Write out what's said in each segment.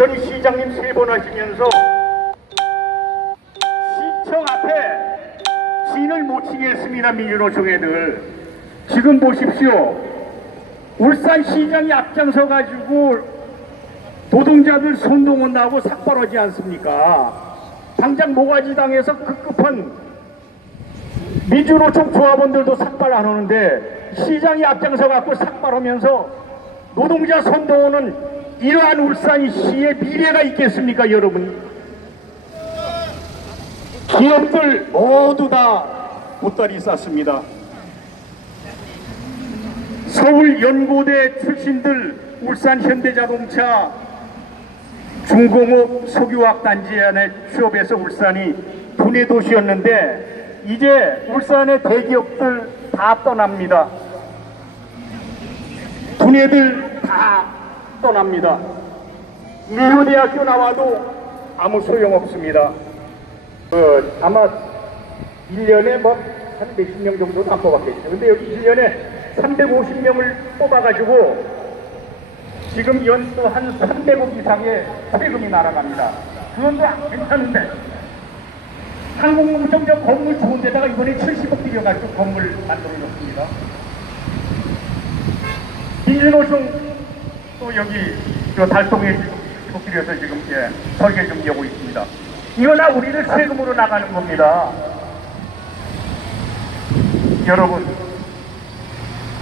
전 시장님 세 번 하시면서 시청 앞에 진을 못 치게 했습니다 민주노총 애들 지금 보십시오. 울산 시장이 앞장서 가지고 노동자들 손동원하고 삭발하지 않습니까? 당장 모가지 당에서 급급한 민주노총 조합원들도 삭발 안 하는데 시장이 앞장서 갖고 삭발하면서 노동자 선동원은 이러한 울산시의 미래가 있겠습니까 여러분 기업들 모두 다 보따리 쌌습니다 서울 연고대 출신들 울산 현대자동차 중공업 석유화학 단지 안에 취업해서 울산이 분해 도시였는데 이제 울산의 대기업들 다 떠납니다. 분해들 다 떠납니다. 인류대학교 나와도 아무 소용 없습니다. 그 아마 1년에 뭐 한 몇십 명 정도도 안 뽑았겠죠. 근데 여기 1년에 350명을 뽑아가지고 지금 연도 한 300억 이상의 세금이 날아갑니다. 그런데 괜찮은데 한국농정적 건물 좋은 데다가 이번에 70억 들여가지고 건물 만들어 놨습니다. 민주노총 또 여기 저 달동에 토끼에서 지금 예, 설계 준비하고 있습니다. 이거 다 우리를 세금으로 나가는 겁니다. 여러분,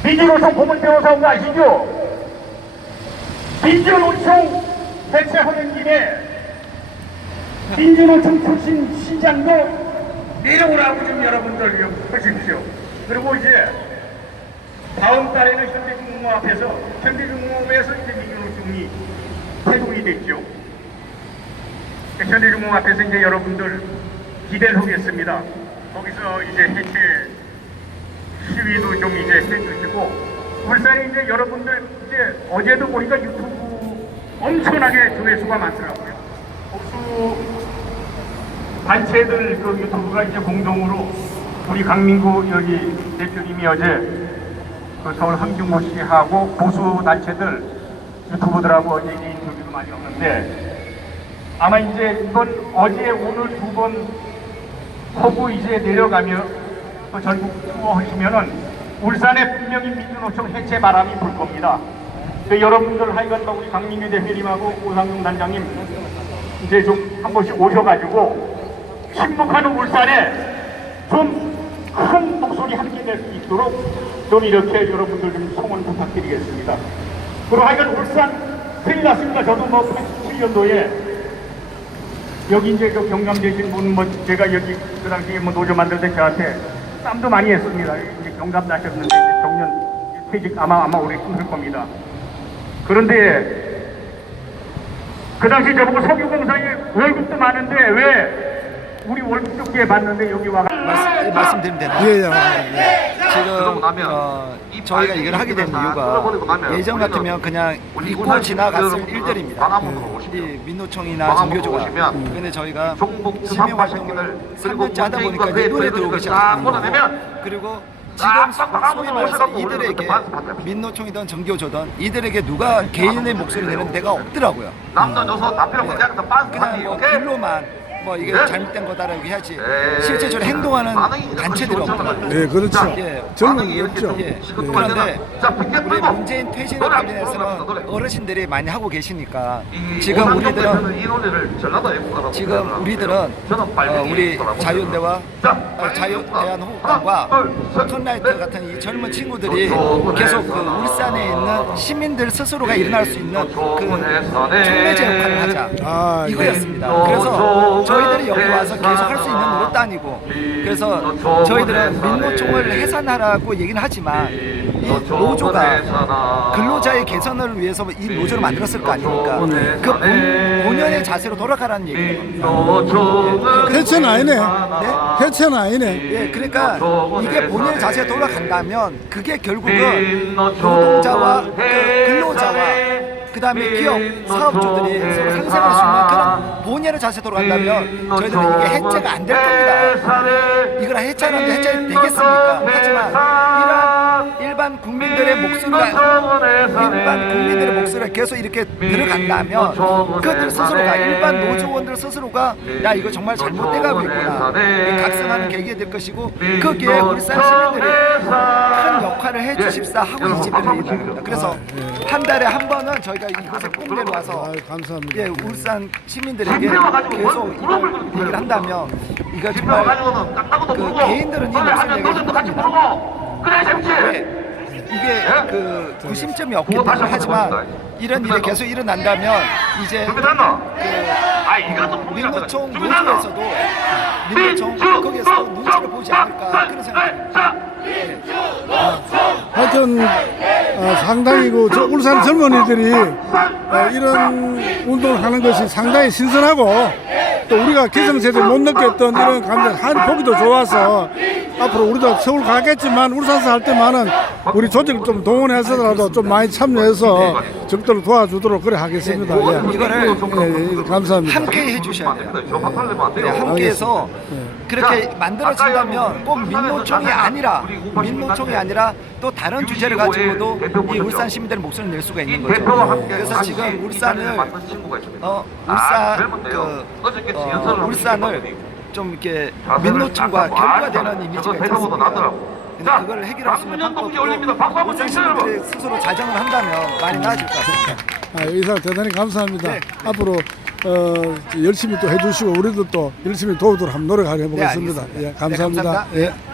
민주노총 고문 변호사 온거 아시죠? 민주노총 대체하는 김에 민주노총 출신 시장도 내려오라고 좀 여러분들 좀 하십시오. 그리고 이제 다음 달에는 현대중공업 앞에서 현대중공업에서 이제 민주노총이 태동이 됐죠. 현대중공업 앞에서 이제 여러분들 기대를 하겠습니다. 거기서 이제 해체 시위도 좀 이제 해주시고 울산에 이제 여러분들 이제 어제도 보니까 유튜브 엄청나게 조회수가 많더라고요. 복수 단체들 그 유튜브가 이제 공동으로 우리 강민구 여기 대표님이 어제 그 서울 황중모 씨하고 보수 단체들 유튜브들하고 이제 인터뷰도 많이 했는데 아마 이제 이번 어제 오늘 두번 하고 이제 내려가면 또 전국 투어 하시면은 울산에 분명히 민주노총 해체 바람이 불 겁니다. 그 여러분들 하여간 뭐 우리 강민규 대표님하고 오상용 단장님 이제 좀 한 번씩 오셔가지고 침묵하는 울산에 좀큰 목소리 함께 낼수 있도록 좀 이렇게 여러분들 좀 성원 부탁드리겠습니다. 그리고 하여간 울산 큰일 났습니다. 저도 뭐 87년도에 여기 이제 그 경감 되신 분, 뭐 제가 여기 그 당시에 뭐 노조 만들 때 저한테 땀도 많이 했습니다. 이제 경감 나셨는데 정년 퇴직 아마 아마 오래 힘들 겁니다. 그런데 그 당시 저보고 석유공사에 월급도 많은데 왜 우리 적게 받는데 여기 와가 말씀, 말씀드리면 되나요? 예, 예. 네. 지금 어, 이 저희가 이걸 하게 된다 이유가 예전 같으면 그냥 울산 지나갔을 일들입니다. 오시면 이 민노총이나 정교조가 오시면 근데 저희가 종북 시민 주상파 활동을 새끼들 그리고 3년째 하다 보니까 내 눈에 들어오기 다 시작하는 거고 걷어내면 그리고 아, 지금 막 소위 말해서 이들에게. 민노총이든 정교조든 이들에게 누가 개인의 목소리 내는 데가 없더라고요. 남자 여서 다 필요 없고 그냥 그냥 뭐? 글로만 뭐 이게 네? 잘못된 거다라고 해야지 에이, 실제적으로 행동하는 단체들이 없더라고요. 예, 그렇죠. 예. 젊은 없죠. 좀 예. 시급하면 그런데 자, 핑계 우리 문재인 퇴진에 관련해서는 노래. 어르신들이 많이 하고 계시니까 이 지금 우리들은 지금. 우리들은 어, 우리 애국가라고 자유연대와 부르더라고요. 어, 자, 자유대한호국당과 하나, 둘, 셋, 턴라이트 넷. 같은 이 젊은 친구들이 저 계속 그 울산에 있는 시민들 스스로가 일어날 수 있는 그 촉매제 역할을 하자 아, 예. 이거였습니다. 그래서 저 희들이 여기 와서 계속 할 수 있는 것도 아니고 그래서 저희들은 민노총을 해산하라고 얘기는 하지만 이 노조가 근로자의 개선을 위해서 이 노조를 만들었을 거 아닙니까? 그 본, 본연의 자세로 돌아가라는 얘기예요. 해체는 아니네. 네? 해체는 아니네. 예, 그러니까 이게 본인의 자세에 돌아간다면 그게 결국은 노동자와 그 근로자와 그 다음에 기업, 사업주들이 서로 상생할 수 본연의 자세에 돌아간다면 저희들은 이게 해체가 안 될 겁니다. 이걸 해체하는데 해체 되겠습니까? 하지만 이런 일반 국민들의 목소리가 일반 국민들의 목소리가 계속 이렇게 들어간다면 그들 스스로가 일반 노조원들 스스로가 야 이거 정말 잘못돼가고 있구나 각성하는 계기가 될 것이고 거기에 울산 시민들이 큰 역할을 해주십사 하고 이 집회를 이행합니다. 그래서 한 달에 한 번은 저희가 이곳에 꼭 내려와서 감사합니다. 예, 울산 시민 들에게 계속 이걸 얘기를 한다면 이거 정말 그 개인들은 이 오늘 목소리 하면 내기 너희들도 같이 힘듭니다. 왜? 이게 그 구심점이 없기 때문에 하지만. 이런 일이 계속 일어난다면 이제? 아 민노총? 노조에서도 민노총 거기에서 눈치를 보지 않을까 그런 생각이 듭니다. 하여튼 어, 상당히 그 저 울산 젊은이들이 어, 이런 운동을 하는 것이 상당히 신선하고 또 우리가 기성세대 못 느꼈던 이런 감정 한 보기도 좋아서 앞으로 우리도 서울 가겠지만 울산서 할 때만은 우리 조직을 좀 동원해서라도 좀 많이 참여해서 적들을 도와주도록 그래 하겠습니다. 예. 이거를 예, 예, 감사합니다. 함께 해주셔야 돼요. 네, 돼요. 함께해서 그렇게 만들어진다면 꼭 민노총이 아니라 민노총이 아니라 또 다른 주제를 가지고도 이 울산 시민들의 목소리를 낼 수가 있는 거죠. 그래서 지금 이 울산을. 어 아, 울산. 그 어, 울산을 좀 이렇게 민노총과 딱 결부가 아, 되는 이미지가 않습니까? 자, 그걸 해결할 수 있는 방법도 올립니다. 박수 한번 주세요, 시민들이 스스로 자정을 한다면 많이 나아질 것 같습니다. 아, 이상 대단히 감사합니다. 네. 앞으로 어, 열심히 또 해주시고 우리도 또 열심히 도우도록 한번 노력하려 해보겠습니다. 알겠습니다. 예, 네, 감사합니다. 감사합니다. 예.